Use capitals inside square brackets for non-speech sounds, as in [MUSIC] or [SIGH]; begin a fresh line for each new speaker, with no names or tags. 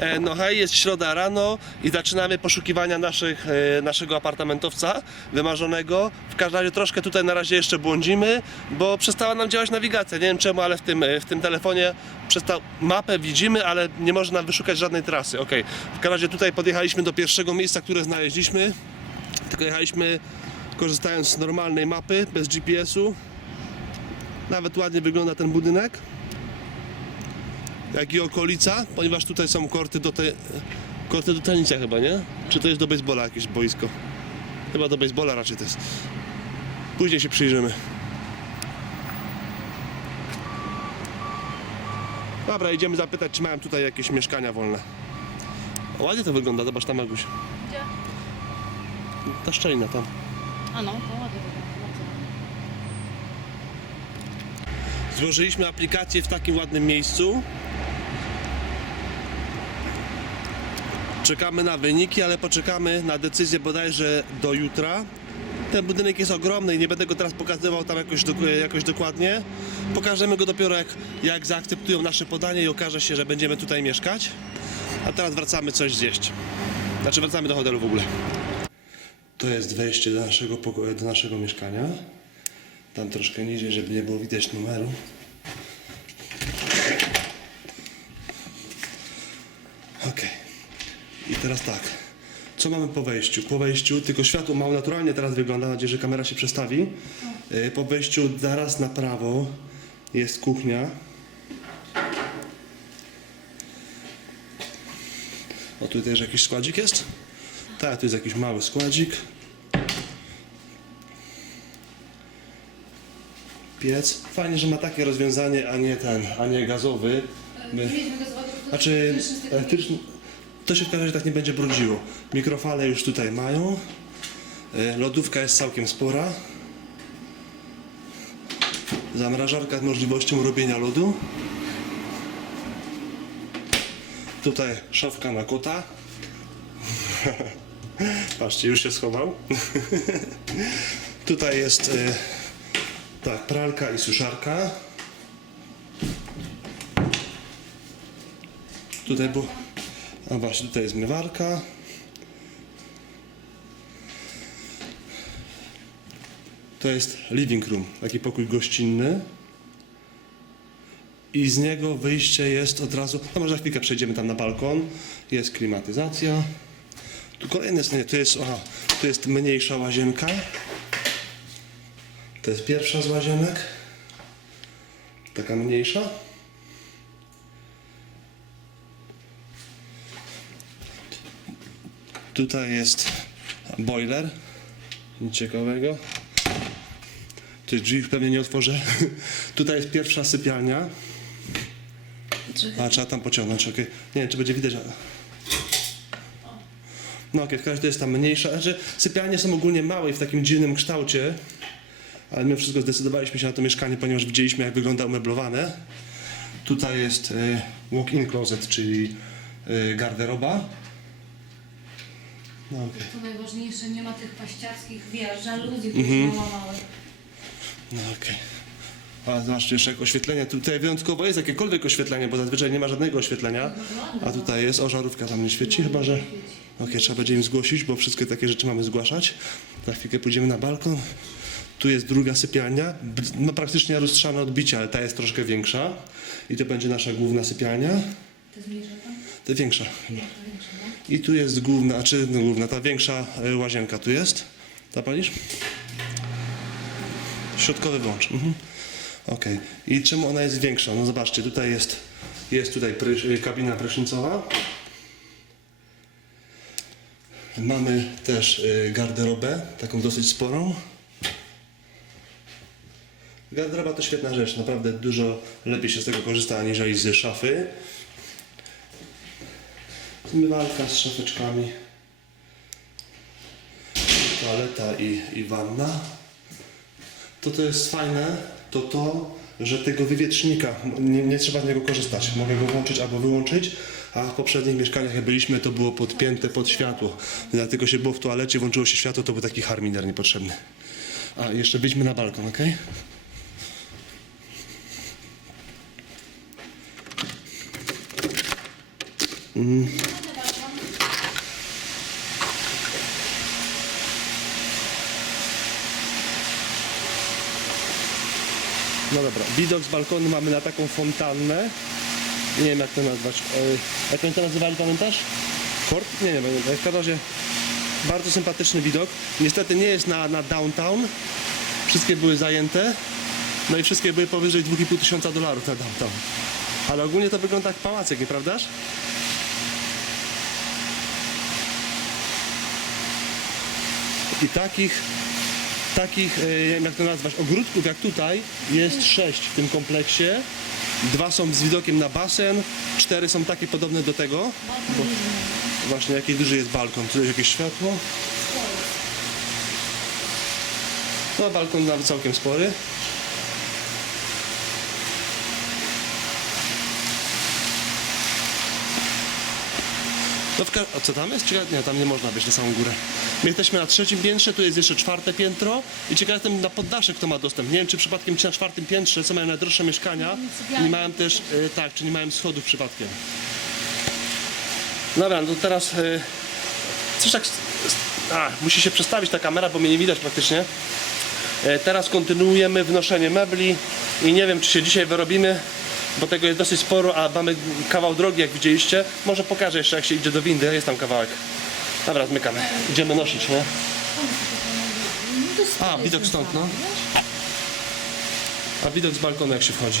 E, No hej, jest środa rano i zaczynamy poszukiwania naszych, e, naszego apartamentowca wymarzonego. W każdym razie troszkę tutaj na razie jeszcze błądzimy, bo przestała nam działać nawigacja. Nie wiem czemu, ale w tym, e, w tym telefonie przestał, mapę widzimy, ale nie można wyszukać żadnej trasy. Ok, w każdym razie tutaj podjechaliśmy do pierwszego miejsca, które znaleźliśmy. Tylko jechaliśmy korzystając z normalnej mapy, bez GPS-u. Nawet ładnie wygląda ten budynek jak i okolica, ponieważ tutaj są korty do, te, korty do tenisa chyba, nie? Czy to jest do baseballa jakieś boisko? Chyba do baseballa raczej to jest. Później się przyjrzymy. Dobra, idziemy zapytać, czy mają tutaj jakieś mieszkania wolne. O, ładnie to wygląda, zobacz tam Aguś.
Gdzie?
Ta szczelina tam.
A no, to ładnie wygląda. bardzo ładnie.
Złożyliśmy aplikację w takim ładnym miejscu. Czekamy na wyniki, ale poczekamy na decyzję bodajże do jutra. Ten budynek jest ogromny i nie będę go teraz pokazywał tam jakoś, jakoś dokładnie. Pokażemy go dopiero jak, jak zaakceptują nasze podanie i okaże się, że będziemy tutaj mieszkać. A teraz wracamy coś zjeść. Znaczy wracamy do hotelu w ogóle. To jest wejście do naszego, do naszego mieszkania. Tam troszkę niżej, żeby nie było widać numeru. Ok. I teraz tak. Co mamy po wejściu? Po wejściu, tylko światło mało naturalnie teraz wygląda, mam nadzieję, że kamera się przestawi. Y, Po wejściu zaraz na prawo jest kuchnia. O, tutaj też jakiś składzik jest? Tak, tu jest jakiś mały składzik. Piec. Fajnie, że ma takie rozwiązanie, a nie ten, a nie gazowy. My... Znaczy, elektryczny, to się w każdym razie tak nie będzie brudziło. Mikrofale już tutaj mają. E, Lodówka jest całkiem spora. Zamrażarka z możliwością robienia lodu. Tutaj szafka na kota. [LAUGHS] Patrzcie, już się schował. [LAUGHS] tutaj jest e, tak, pralka i suszarka. Tutaj było. A właśnie, tutaj jest zmywarka. To jest living room, taki pokój gościnny. I z niego wyjście jest od razu. No może za chwilkę przejdziemy tam na balkon. Jest klimatyzacja. Tu kolejny jest, nie, tu jest, aha, tu jest mniejsza łazienka. To jest pierwsza z łazienek. Taka mniejsza. Tutaj jest boiler. Nic ciekawego. Tych drzwi pewnie nie otworzę. [LAUGHS] Tutaj jest pierwsza sypialnia. A trzeba tam pociągnąć, okej. Nie wiem, czy będzie widać. ale- No okej, w każdym razie to jest tam mniejsza. Znaczy, sypialnie są ogólnie małe i w takim dziwnym kształcie. Ale mimo wszystko zdecydowaliśmy się na to mieszkanie, ponieważ widzieliśmy jak wygląda umeblowane. Tutaj jest y, walk-in closet, czyli y, garderoba. No okej.
To najważniejsze, nie ma tych paściarskich, wiesz, żaluzji,
Mhm.
które są małe.
No okej. A zobaczcie jeszcze jak oświetlenie. Tutaj wyjątkowo jest jakiekolwiek oświetlenie, bo zazwyczaj nie ma żadnego oświetlenia. A tutaj jest, o żarówka tam nie świeci, chyba że... Okej, trzeba będzie im zgłosić, bo wszystkie takie rzeczy mamy zgłaszać. Za chwilkę pójdziemy na balkon. Tu jest druga sypialnia, no praktycznie rozstrzana odbicia, ale ta jest troszkę większa. I to będzie nasza główna sypialnia.
To zmniejsza tam?
To większa chyba.
No?
I tu jest główna, czy no główna, ta większa y, łazienka tu jest. Zapalisz? Środkowy włącz. Mhm. Okej. I czemu ona jest większa? No zobaczcie, tutaj jest, jest tutaj prysz, y, kabina prysznicowa. Mamy też y, garderobę, taką dosyć sporą. Garderoba to świetna rzecz, naprawdę dużo lepiej się z tego korzysta aniżeli z szafy. Zmywarka z szafeczkami. Toaleta i, i wanna. To, to jest fajne, to to, że tego wywietrznika, nie, nie trzeba z niego korzystać. Mogę go włączyć albo wyłączyć, a w poprzednich mieszkaniach jak byliśmy, to było podpięte pod światło. Dlatego się było w toalecie, włączyło się światło, to był taki harmider niepotrzebny. A, jeszcze wyjdźmy na balkon, ok? No dobra, widok z balkonu mamy na taką fontannę. Nie wiem jak to nazwać. Oj, Jak oni to nazywali, pamiętasz? Fort? Nie, nie pamiętam. W każdym razie bardzo sympatyczny widok. Niestety nie jest na, na downtown. Wszystkie były zajęte. No i wszystkie były powyżej 2,5 tysiąca dolarów na downtown. Ale ogólnie to wygląda jak pałacek, nieprawdaż? I takich, takich, e, jak to nazwać, ogródków jak tutaj jest sześć w tym kompleksie. Dwa są z widokiem na basen, cztery są takie podobne do tego. Bo właśnie jaki duży jest balkon, tu jest jakieś światło. No balkon nawet całkiem spory. No w a co tam jest? Ciekawe, nie, tam nie można być na samą górę. My jesteśmy na trzecim piętrze, tu jest jeszcze czwarte piętro i ciekawe jestem na poddasze, kto ma dostęp. Nie wiem, czy przypadkiem ci na czwartym piętrze, co mają najdroższe mieszkania, nie mają też, y, tak, czy nie mają schodów przypadkiem. Dobra, no teraz y, coś tak... A, musi się przestawić ta kamera, bo mnie nie widać praktycznie. E, Teraz kontynuujemy wnoszenie mebli i nie wiem, czy się dzisiaj wyrobimy, bo tego jest dosyć sporo, a mamy kawał drogi, jak widzieliście. Może pokażę jeszcze, jak się idzie do windy, jest tam kawałek. Dobra, zmykamy. Idziemy nosić, nie? A, widok stąd, no. A widok z balkonu, jak się wchodzi.